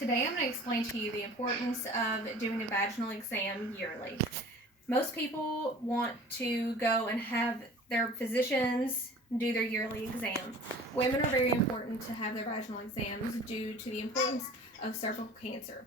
Today I'm going to explain to you the importance of doing a vaginal exam yearly. Most people want to go and have their physicians do their yearly exam. Women are very important to have their vaginal exams due to the importance of cervical cancer.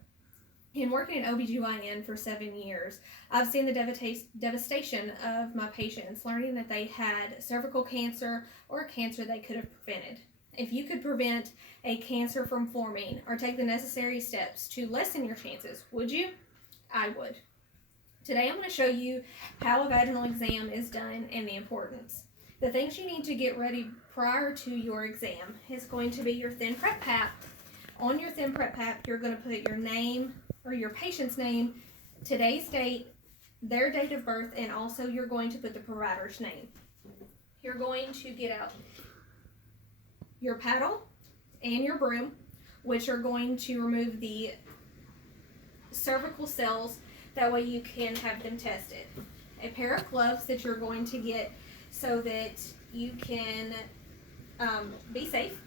In working in OBGYN for 7 years, I've seen the devastation of my patients learning that they had cervical cancer or a cancer they could have prevented. If you could prevent a cancer from forming or take the necessary steps to lessen your chances, would you? I would. Today I'm going to show you how a vaginal exam is done and the importance. The things you need to get ready prior to your exam is going to be your thin prep pap. On your thin prep pap, you're going to put your name or your patient's name, today's date, their date of birth, and also you're going to put the provider's name. You're going to get out your paddle and your broom, which are going to remove the cervical cells. That way you can have them tested. A pair of gloves that you're going to get so that you can be safe,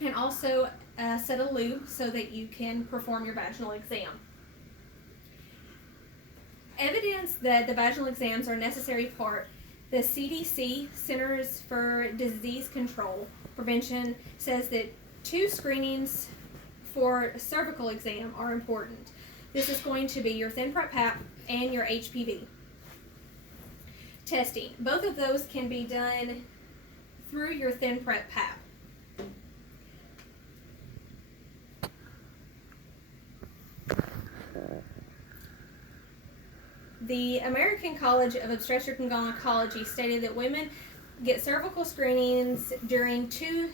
and also a set of lube so that you can perform your vaginal exam. Evidence that the vaginal exams are a necessary part. The CDC, Centers for Disease Control Prevention, says that 2 screenings for a cervical exam are important. This is going to be your thin prep pap and your HPV testing. Both of those can be done through your thin prep pap. The American College of Obstetrics and Gynecology stated that women get cervical screenings during 2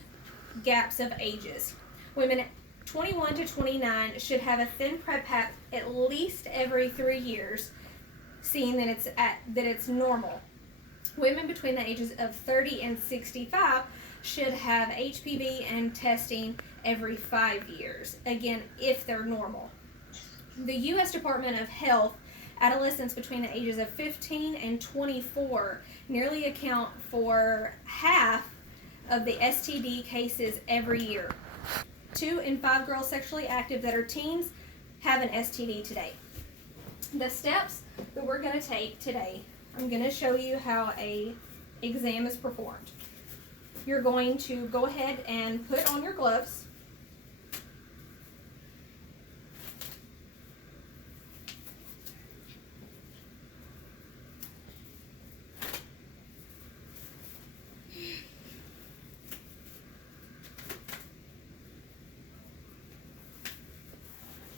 gaps of ages. Women 21 to 29 should have a thin prep pap at least every 3 years, seeing that it's normal. Women between the ages of 30 and 65 should have HPV and testing every 5 years, again, if they're normal. The U.S. Department of Health, adolescents between the ages of 15 and 24 nearly account for half of the STD cases every year. 2 in 5 girls sexually active that are teens have an STD today. The steps that we're going to take today, I'm going to show you how a exam is performed. You're going to go ahead and put on your gloves.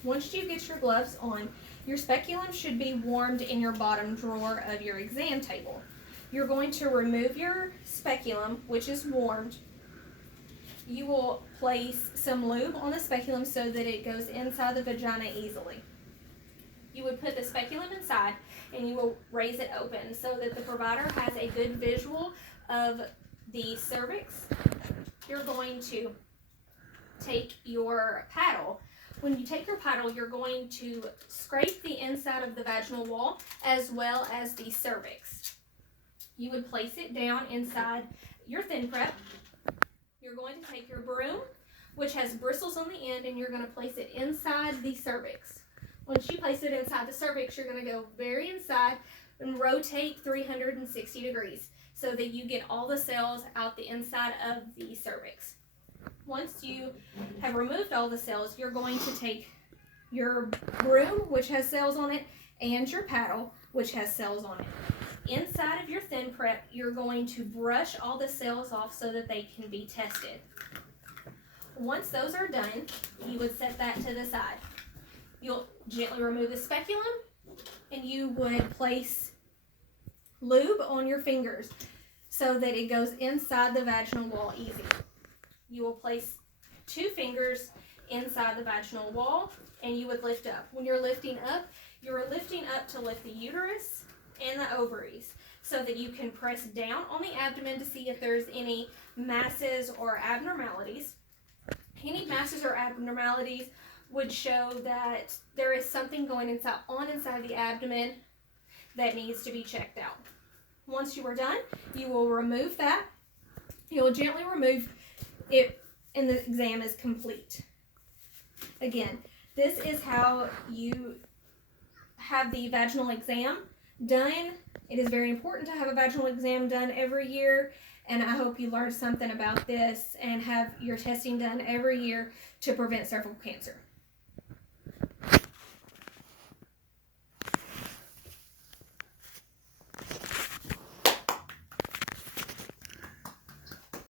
Once you get your gloves on, your speculum should be warmed in your bottom drawer of your exam table. You're going to remove your speculum, which is warmed. You will place some lube on the speculum so that it goes inside the vagina easily. You would put the speculum inside and you will raise it open so that the provider has a good visual of the cervix. You're going to take your paddle. When you take your paddle, you're going to scrape the inside of the vaginal wall as well as the cervix. You would place it down inside your thin prep. You're going to take your broom, which has bristles on the end, and you're going to place it inside the cervix. Once you place it inside the cervix, you're going to go very inside and rotate 360 degrees so that you get all the cells out the inside of the cervix. Once you have removed all the cells, you're going to take your broom, which has cells on it, and your paddle, which has cells on it. Inside of your thin prep, you're going to brush all the cells off so that they can be tested. Once those are done, you would set that to the side. You'll gently remove the speculum, and you would place lube on your fingers so that it goes inside the vaginal wall easy. You will place 2 fingers inside the vaginal wall and you would lift up. When you're lifting up to lift the uterus and the ovaries so that you can press down on the abdomen to see if there's any masses or abnormalities. Any masses or abnormalities would show that there is something going inside the abdomen that needs to be checked out. Once you are done, you will remove that. You will gently remove it and the exam is complete. Again, this is how you have the vaginal exam done. It is very important to have a vaginal exam done every year, and I hope you learned something about this and have your testing done every year to prevent cervical cancer.